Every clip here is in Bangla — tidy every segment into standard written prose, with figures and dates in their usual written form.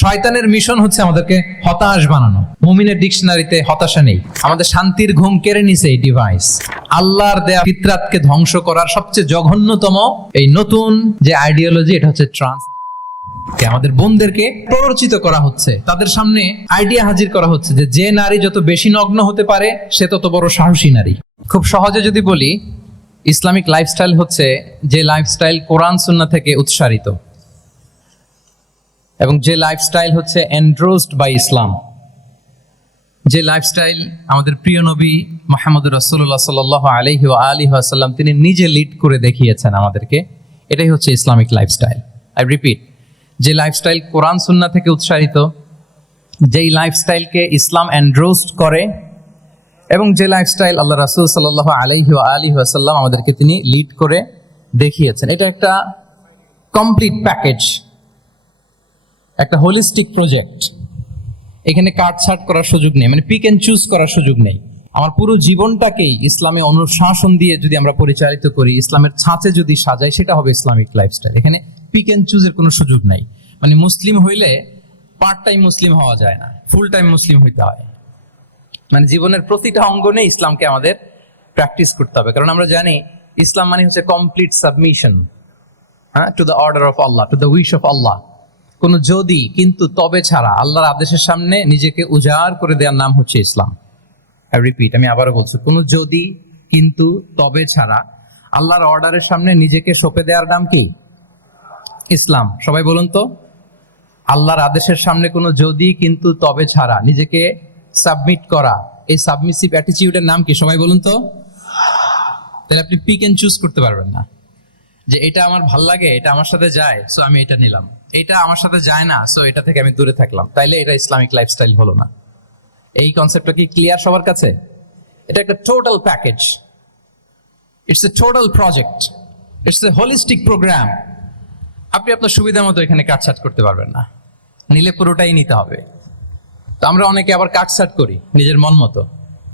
শয়তানের মিশন হচ্ছে আমাদেরকে হতাশ বানানো। মুমিনের ডিকশনারিতে হতাশা নেই। আমাদের শান্তির ঘুম কেড়ে নিছে এই ডিভাইস। আল্লাহর দেয়া ফিতরাতকে ধ্বংস করার সবচেয়ে জঘন্যতম এই নতুন যে আইডিওলজি, এটা হচ্ছে ট্রান্স। আমাদের বোনদেরকে প্ররোচিত করা হচ্ছে, তাদের সামনে আইডিয়া হাজির করা হচ্ছে যে নারী যত বেশি নগ্ন হতে পারে সে তত বড় সাহসী নারী। খুব সহজে যদি বলি, ইসলামিক লাইফস্টাইল হচ্ছে যে লাইফস্টাইল কোরআন সুন্নাহ থেকে উৎসারিত, এবং যে লাইফস্টাইল হচ্ছে এন্ডোর্সড বাই ইসলাম, যে লাইফস্টাইল আমাদের প্রিয় নবী মুহাম্মদ রাসূলুল্লাহ সাল্লাল্লাহু আলাইহি ওয়া আলিহি ওয়াসাল্লাম তিনি নিজে লিড করে দেখিয়েছেন আমাদেরকে, এটাই হচ্ছে ইসলামিক লাইফস্টাইল। আই রিপিট, যে লাইফস্টাইল কোরআন সুন্নাহ থেকে উৎসারিত, যেই লাইফস্টাইলকে ইসলাম এন্ডোর্সড করে, এবং যে লাইফস্টাইল আল্লাহ রাসূল সাল্লাল্লাহু আলাইহি ওয়া আলিহি ওয়াসাল্লাম আমাদেরকে তিনি লিড করে দেখিয়েছেন, এটা একটা কমপ্লিট প্যাকেজ, একটা হোলিস্টিক প্রজেক্ট। এখানে কাটছাট করার সুযোগ নেই, মানে পিক এন্ড চুজ করার সুযোগ নেই। আমার পুরো জীবনটাকেই ইসলামে অনুশাসন দিয়ে যদি আমরা পরিচালিত করি, ইসলামের ছাঁচে যদি সাজাই, সেটা হবে ইসলামিক লাইফস্টাইল। এখানে পিক এন্ড চুজের কোনো সুযোগ নাই। মানে মুসলিম হইলে পার্ট টাইম মুসলিম হওয়া যায় না, ফুল টাইম মুসলিম হইতে হয়। মানে জীবনের প্রতিটা অঙ্গনে ইসলামকে আমাদের প্র্যাকটিস করতে হবে, কারণ আমরা জানি ইসলাম মানে হচ্ছে কমপ্লিট সাবমিশন, হ্যাঁ, to the order of Allah, to the wish of Allah. কোনো যদি কিন্তু তবে ছাড়া আল্লাহর আদেশের সামনে নিজেকে উজাড় করে দেওয়ার নাম হচ্ছে ইসলাম। আই রিপিট, আমি আবারও বলছি, কোনো যদি কিন্তু তবে ছাড়া আল্লাহর অর্ডারের সামনে নিজেকে সঁপে দেওয়ার নাম কি? ইসলাম। সবাই বলুন তো, আল্লাহর আদেশের সামনে কোনো যদি কিন্তু তবে ছাড়া নিজেকে সাবমিট করা, এই সাবমিসিভ অ্যাটিটিউডের নাম কি? সবাই বলুন তো। তাহলে আপনি পিক এন্ড চুজ করতে পারবেন না, যে এটা আমার ভাল লাগে, এটা আমার সাথে যায়, সো আমি এটা নিলাম, এটা আমার সাথে যায় না, সো এটা থেকে আমি দূরে থাকলাম। তাইলে এটা ইসলামিক লাইফস্টাইল হলো না। এই কনসেপ্টটা কি ক্লিয়ার সবার কাছে? এটা একটা total package, it's a total project, it's a holistic program. আপনি আপনার সুবিধা মতো এখানে কাটছাট করতে পারবেন না, নিলে পুরোটাই নিতে হবে। তো আমরা অনেকে আবার কাটছাট করি নিজের মন মতো।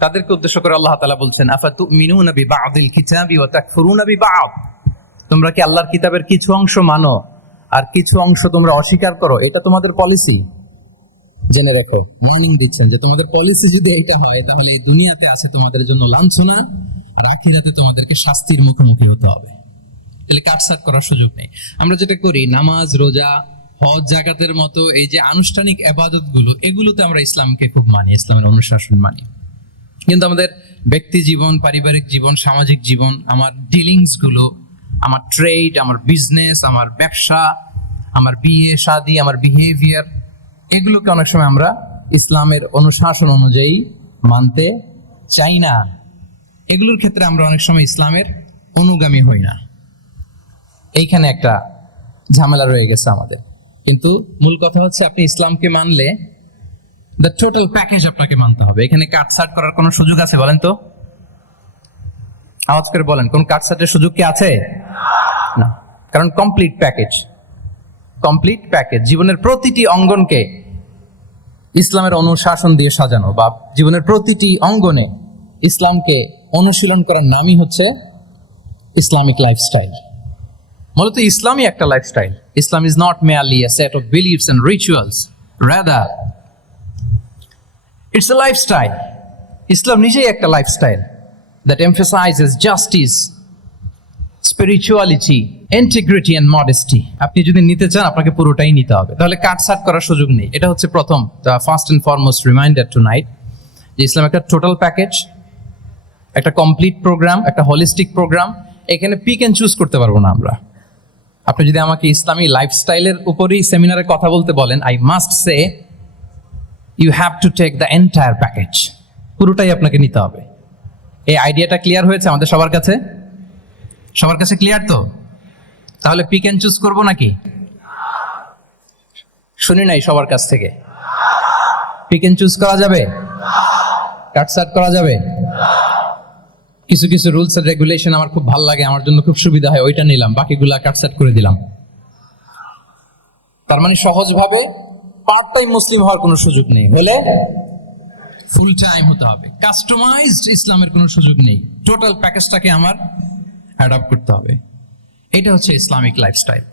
তাদেরকে উদ্দেশ্য করে আল্লাহ তাআলা বলছেন, আফাতুমিনুনা বিবা'দিল কিতাবি ওয়া তাকফুরুনা বিবা'দ। তোমরা কি আল্লাহর কিতাবের কিছু অংশ মানো আর কিছু অংশ তোমরা অস্বীকার করো? এটা তোমাদের পলিসি, জেনে রেখো। ওয়ার্নিং দিচ্ছেন যে তোমাদের পলিসি যদি এটা হয়, তাহলে এই দুনিয়াতে আছে তোমাদের জন্য লাঞ্ছনা, আর আখিরাতে তোমাদেরকে শাস্তির মুখোমুখি হতে হবে। তাহলে কাটছাট করার সুযোগ নেই। আমরা যেটা করি, নামাজ, রোজা, হজ, যাকাতের মতো এই যে আনুষ্ঠানিক ইবাদত গুলো, এগুলোতে আমরা ইসলামকে খুব মানি, ইসলামের অনুশাসন মানি। কিন্তু আমাদের ব্যক্তি জীবন, পারিবারিক জীবন, সামাজিক জীবন, আমার ডিলিংস গুলো, আমার ট্রেড, আমার বিজনেস, আমার ব্যবসা, আমার বিয়ে শাদী, আমার বিহেভিয়ার, এগুলোকে অনেক সময় আমরা ইসলামের অনুশাসন অনুযায়ী মানতে চাই না। এগুলোর ক্ষেত্রে আমরা অনেক সময় ইসলামের অনুগামী হই না। এইখানে একটা ঝামেলা রয়ে গেছে আমাদের। কিন্তু মূল কথা হচ্ছে, আপনি ইসলামকে মানলে দ্য টোটাল প্যাকেজ আপনাকে মানতে হবে। এখানে কাটছাট করার কোনো সুযোগ আছে? বলেন তো, আওয়াজ করে বলেন, কোন কাটছাটের সুযোগ কি আছে? না, কারণ কমপ্লিট প্যাকেজ, কমপ্লিট প্যাকেজ। জীবনের প্রতিটি অঙ্গনকে ইসলামের অনুশাসন দিয়ে সাজানো, বা জীবনের প্রতিটি অঙ্গনে ইসলামকে অনুশীলন করার নামই হচ্ছে ইসলামিক লাইফস্টাইল। মূলত ইসলামই একটা lifestyle. Islam is not merely a set of beliefs and rituals, rather it's a lifestyle. ইসলাম নিজেই একটা lifestyle that emphasizes justice, spirituality, integrity and modesty. আপনি যদি নিতে চান, আপনাকে পুরোটাই নিতে হবে, তাহলে কাটছাট করার সুযোগ নেই। এটা হচ্ছে প্রথম, the first and foremost reminder tonight, যে ইসলাম একটা টোটাল প্যাকেজ, একটা কমপ্লিট প্রোগ্রাম, একটা হোলিস্টিক প্রোগ্রাম। এখানে পিক এন্ড চুজ করতে পারবো না আমরা। আপনি যদি আমাকে ইসলামী লাইফস্টাইলের উপরেই সেমিনারে কথা বলতে বলেন, I must say you have to take the entire package, পুরোটাই আপনাকে নিতে হবে। এই আইডিয়াটা ক্লিয়ার হয়েছে আমাদের সবার কাছে? সবার কাছে ক্লিয়ার তো? তাহলে পিক এন্ড চুজ করবো নাকি? শুনি নাই সবার কাছ থেকে। পিক এন্ড চুজ করা যাবে? কাটছাট করা যাবে? কিছু কিছু রুলস এন্ড রেগুলেশন আমার খুব ভালো লাগে, আমার জন্য খুব সুবিধা হয়, ওইটা নিলাম, বাকিগুলা কাটছাট করে দিলাম। তার মানে সহজভাবে পার্ট টাইম মুসলিম হওয়ার কোনো সুযোগ নেই, হলে ফুল টাইম হতে হবে। কাস্টমাইজড ইসলামের কোনো সুযোগ নেই, টোটাল প্যাকেজটাকে আমার অ্যাডাপ্ট করতে হবে। এটা হচ্ছে ইসলামিক লাইফস্টাইল।